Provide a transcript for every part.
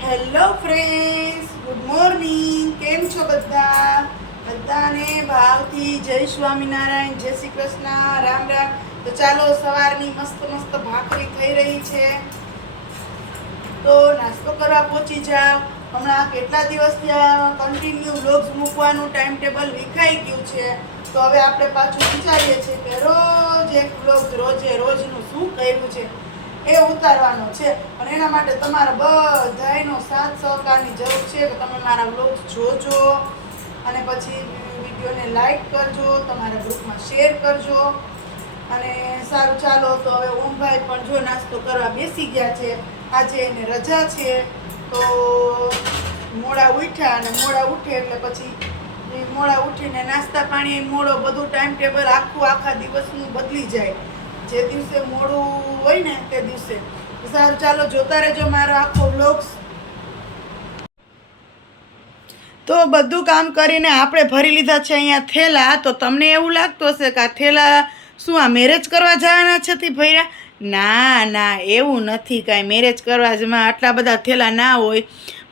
Hello friends good morning કેમ છો બધા? બધાને ભાવથી જય સ્વામિનારાયણ, જય શ્રી કૃષ્ણ. રામ રામ. તો ચાલો, સવારની મસ્ત મસ્ત ભાખરી થઈ રહી છે. તો નાસ્તો કરવા પહોંચી જાઓ. હમણાં કેટલા દિવસથી કન્ટિન્યુ બ્લોગ્સ મૂકવાનું ટાઈમ ટેબલ વિખાઈ ગયું છે. તો હવે આપણે પાછું વિચારીએ છીએ કે રોજ એક બ્લોગ રોજે રોજનું શું કર્યું છે? એ ઉતારવાનો છે. અને એના માટે તમારા બધાનો સાથ સહકારની જરૂર છે કે તમે મારા બ્લોગ જોજો અને પછી વિડીયોને લાઈક કરજો, તમારા ગ્રુપમાં શેર કરજો. અને સારું ચાલો તો હવે ઓમભાઈ પણ જો નાસ્તો કરવા બેસી ગયા છે. આજે એને રજા છે તો મોડા ઉઠ્યા અને મોડા ઉઠે એટલે પછી મોડા ઉઠીને નાસ્તા પાણી, મોડો બધું ટાઈમ ટેબલ આખું આખા દિવસનું બદલી જાય. જે દિવસે મોડું હોય ને તે દિવસે. સારું, ચાલો જોતા રહેજો મારો આખો વ્લોગ્સ તો બધું કામ કરીને આપણે ભરી લીધા છે અહીંયા થેલા. તો તમને એવું લાગતું હશે કે આ થેલા શું આ મેરેજ કરવા જવાના છે ભૈરા ના ના, એવું નથી. કાંઈ મેરેજ કરવા જમાં આટલા બધા થેલા ના હોય.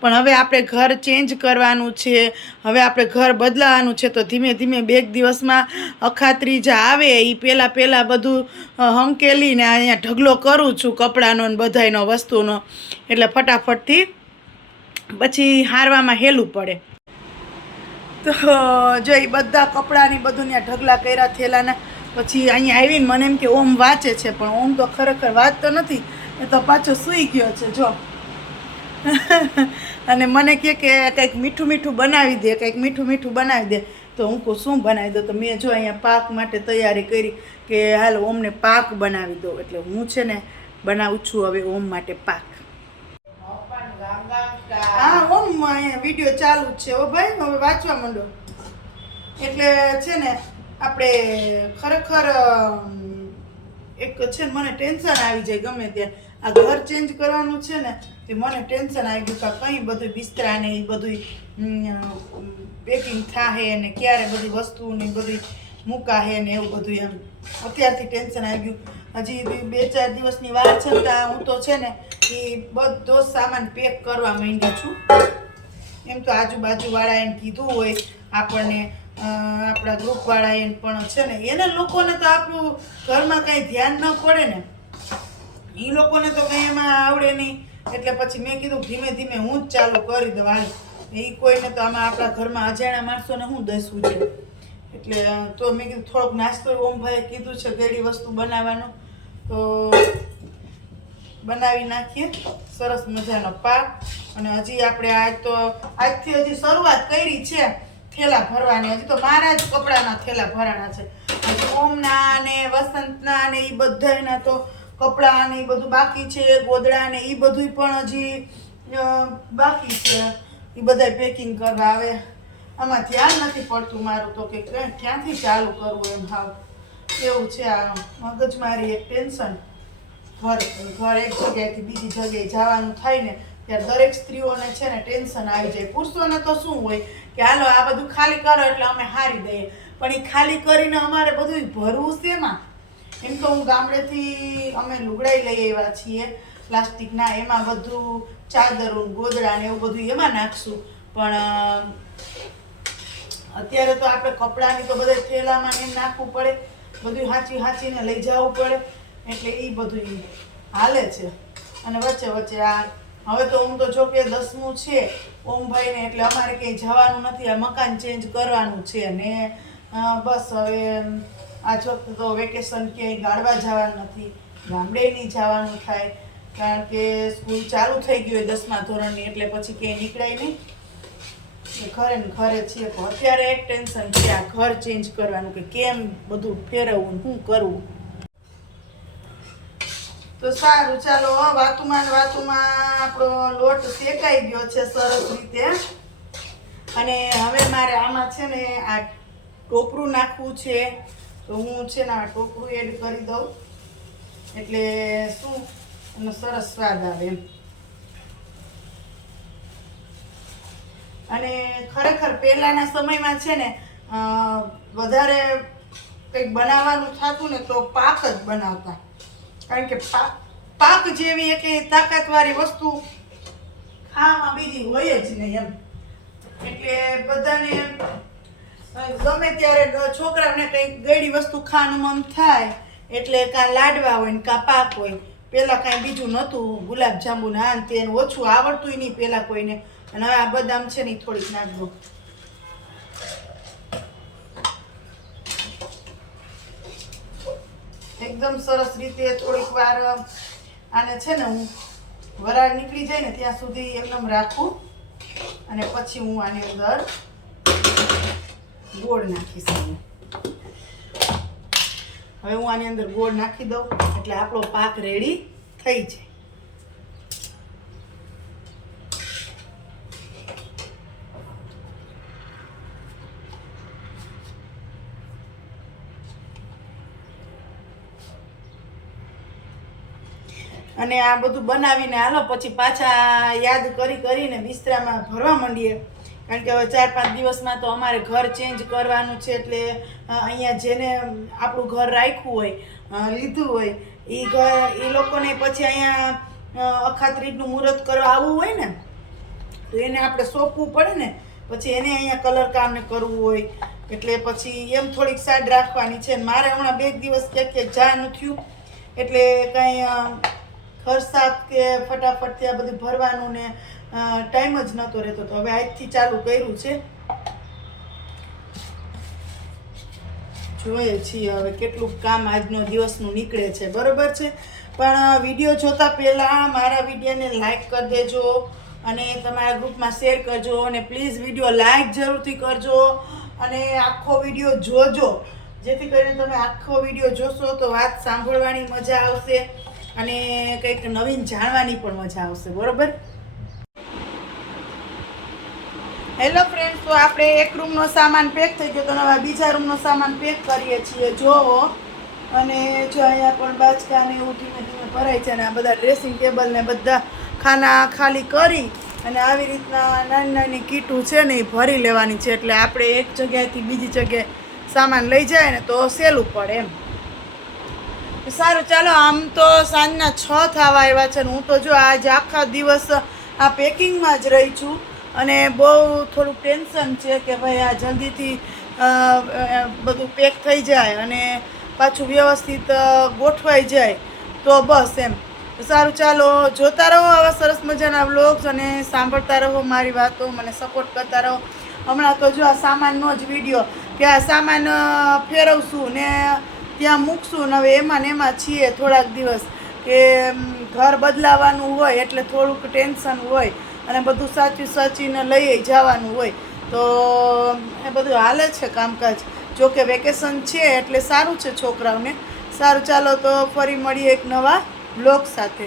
પણ હવે આપણે ઘર ચેન્જ કરવાનું છે, હવે આપણે ઘર બદલાવાનું છે, તો ધીમે ધીમે બે દિવસમાં અખાત્રીજા આવે. એ પહેલાં પહેલાં બધું હંકેલીને અહીંયા ઢગલો કરું છું કપડાનો ને બધાયનો, વસ્તુનો. એટલે ફટાફટથી પછી હારવામાં હેલું પડે. તો જો એ બધા કપડાની બધું ત્યાં ઢગલા કર્યા થેલાના પછી અહીંયા આવીને મને એમ કે ઓમ વાંચે છે, પણ ઓમ તો ખરેખર વાંચતો નથી, એ તો પાછો સૂઈ ગયો છે, જો. અને મને કહે કે કંઈક મીઠું મીઠું બનાવી દે, કંઈક મીઠું મીઠું બનાવી દે. તો હું કહું, શું બનાવી દો? તો મેં જો અહીંયા પાક માટે તૈયારી કરી કે હાલ ઓમને પાક બનાવી દો એટલે હું છે ને બનાવું છું હવે ઓમ માટે પાક. હા, ઓમ અહીંયા વીડિયો ચાલુ છે ઓ ભાઈ. હવે વાંચવા માંડો. એટલે છે ને આપણે ખરેખર એક છે ને મને ટેન્શન આવી જાય ગમે ત્યાં. આ ઘર ચેન્જ કરવાનું છે ને તે મને ટેન્શન આવી ગયું કે કંઈ બધું બિસ્તરા ને એ બધું પેકિંગ થાહે ને ક્યારે બધી વસ્તુ ને બધી મુકાહે ને એવું બધું એમ. અત્યારથી ટેન્શન આવી ગયું હજી બે ચાર દિવસની વાર છે હું તો છે ને એ બધો સામાન પેક કરવા માંડી છું. એમ તો આજુબાજુવાળા એને કીધું હોય આપણને આપણા ગ્રુપવાળા એને પણ છે ને, એને લોકોને તો આપણું ઘરમાં કાંઈ ધ્યાન ન પડે ને. એ લોકોને તો કંઈ એમાં આવડે નહીં. એટલે પછી મેં કીધું, ધીમે ધીમે હું જ ચાલુ કરી દઉં હાલ. એ કોઈને તો આમાં આપણા ઘરમાં અજાણ્યા માણસોને હું દસવું છે? એટલે તો મેં કીધું, થોડોક નાસ્તો. ઓમભાઈએ કીધું છે, ગળી વસ્તુ બનાવવાનો. તો બનાવી નાખીએ. સરસ મજાનો પાક. અને હજી આપણે આજ તો, આજથી હજી શરૂઆત કરી છે થેલા ભરવાની. હજી તો મારા જ કપડાના થેલા ભરાણા છે. ઓમના ને વસંતના ને એ બધાના તો કપડાં ને એ બધું બાકી છે, ગોદડા ને એ બધું પણ હજી બાકી છે. એ બધાય પેકિંગ કરવા આવે. આમાં ધ્યાન નથી પડતું મારું તો કે ક્યાં- ક્યાંથી ચાલુ કરવું એમ હાવ. એવું છે આ મગજમારી એક ટેન્શન ઘર ઘર એક જગ્યાએથી બીજી જગ્યાએ જવાનું થાય ને ત્યારે દરેક સ્ત્રીઓને છે ને ટેન્શન આવી જાય. પુરુષોને તો શું હોય કે હાલો આ બધું ખાલી કરો એટલે અમે હારી દઈએ. પણ એ ખાલી કરીને અમારે બધું ભરવું શેમાં? એમ તો હું ગામડેથી અમે લુગડાઈ લઈ આવ્યા છીએ. પ્લાસ્ટિકના એમાં બધું ચાદરો ગોદડા ને એવું બધું એમાં નાખશું. પણ અત્યારે તો આપણે કપડાની તો બધા થેલામાં એમ નાખવું પડે. બધું હાંચી હાંચીને લઈ જવું પડે. એટલે એ બધું હાલે છે. અને વચ્ચે વચ્ચે આ, હવે તો હું તો જો કે દસમું છે. ઓમભાઈને એટલે અમારે ક્યાંય જવાનું નથી. આ મકાન ચેન્જ કરવાનું છે ને. બસ હવે આ વખતે તો વેકેશન ક્યાંય ગાળવા જવાનું નથી ગામડે નહીં જવાનું થાય, કારણ કે સ્કૂલ ચાલુ થઈ ગઈ હોય દસમા ધોરણની, એટલે પછી ક્યાંય નીકળાય નહીં. ઘરે ને ઘરે છીએ, તો અત્યારે એક ટેન્શન છે, આ ઘર ચેન્જ કરવાનું કે કેમ બધું ફેરવવું શું કરવું. તો સારું, ચાલો વાતુમાં વાતુમાં આપણો લોટ શેકાઈ ગયો છે સરસ રીતે. અને હવે મારે આમાં છે ને આ ટોપરું નાખવું છે, તો હું છે ને ટોપરું એડ કરી દઉં. એટલે શું? એનો સરસ સ્વાદ આવે એમ. અને ખરેખર પહેલાંના સમયમાં છે ને વધારે કંઈક બનાવવાનું થતું ને તો પાક જ બનાવતા. કારણ કે પાક પાક જેવી એક તાકાતવાળી વસ્તુ ખાવામાં બીજી હોય જ નહીં એમ. એટલે બધાને ગમે ત્યારે છોકરાને કંઈક ગળી વસ્તુ ખાવાનું મન થાય, એટલે કાં લાડવા હોય ને કાં પાક હોય પહેલાં કાંઈ બીજું નહોતું. ગુલાબજાંબુ ને આ ને તે ને ઓછું આવડતું નહીં પહેલાં કોઈને. અને હવે આ બદામ છે ને થોડીક નાખજો. એકદમ સરસ રીતે થોડીક વાર આને છે ને હું વરાળ નીકળી જાય ને ત્યાં સુધી એકદમ રાખું. અને પછી હું આની અંદર ગોળ નાખીશ હવે હું આની અંદર ગોળ નાખી દઉં, એટલે આપણો પાક રેડી થઈ જાય. અને આ બધું બનાવીને હાલો, પછી પાછા યાદ કરી કરીને બિસ્તરામાં ભરવા માંડીએ. કારણ કે હવે ચાર પાંચ દિવસમાં તો અમારે ઘર ચેન્જ કરવાનું છે એટલે અહીંયા જેને આપણું ઘર રાખ્યું હોય લીધું હોય એ ઘર એ લોકોને પછી અહીંયા અખાત્રીજનું મુહૂર્ત કરવા આવવું હોય ને તો એને આપણે સોંપવું પડે ને પછી એને અહીંયા કલર કામને કરવું હોય એટલે પછી એમ થોડીક સાઈડ રાખવાની છે. મારે હમણાં બે દિવસ ક્યાંક ક્યાંક જવાનું થયું એટલે કાંઈ અ, કે ફટાફટ ત્યાં બધું ભરવાનું ને ટાઈમ જ નહોતો રહેતો તો હવે આજથી ચાલુ કર્યું છે. જોઈએ છીએ હવે કેટલું કામ આજનો દિવસનું નીકળે છે. બરોબર છે? પણ વીડિયો જોતા પહેલાં મારા વિડીયોને લાઈક કરી દેજો અને તમારા ગ્રુપમાં શેર કરજો અને પ્લીઝ વીડિયો લાઈક જરૂરથી કરજો અને આખો વીડિયો જોજો. જેથી કરીને તમે આખો વીડિયો જોશો તો વાત સાંભળવાની મજા આવશે અને કંઈક નવીન જાણવાની પણ મજા આવશે. બરોબર? હેલો ફ્રેન્ડ્સ તો આપણે એક રૂમનો સામાન પેક થઈ ગયો, તો હવે બીજા રૂમનો સામાન પેક કરીએ છીએ. જોવો અને જો અહીંયા પણ બાચકા ને એવું ધીમે ધીમે ભરાય છે, અને આ બધા ડ્રેસિંગ ટેબલ ને બધા ખાના ખાલી કરી અને આવી રીતના નાની નાની કીટું છે ને એ ભરી લેવાની છે. એટલે આપણે એક જગ્યાએથી બીજી જગ્યાએ સામાન લઈ જાય ને તો સહેલું પડે એમ. સારું, ચાલો, આમ તો સાંજના છ થવા આવ્યા છે ને હું તો જો આજ આખા દિવસ આ પેકિંગમાં જ રહી છું. અને બહુ થોડુંક ટેન્શન છે કે ભાઈ આ જલ્દીથી બધું પેક થઈ જાય અને પાછું વ્યવસ્થિત ગોઠવાઈ જાય, તો બસ એમ. સારું, ચાલો, જોતા રહો આવા સરસ મજાના વ્લોગ્સ અને સાંભળતા રહો મારી વાતો, મને સપોર્ટ કરતા રહો. હમણાં તો જો આ સામાનનો જ વીડિયો કે આ સામાન ફેરવશું ને ત્યાં મૂકશું, ને હવે એમાં ને એમાં છીએ થોડાક દિવસ. કે ઘર બદલાવાનું હોય એટલે થોડુંક ટેન્શન હોય. અને બધું સાચવી સાચીને લઈ જવાનું હોય તો એ બધું હાલે છે કામકાજ. જો કે વેકેશન છે એટલે સારું છે છોકરાઓને. સારું, ચાલો તો ફરી મળીએ એક નવા બ્લોગ સાથે.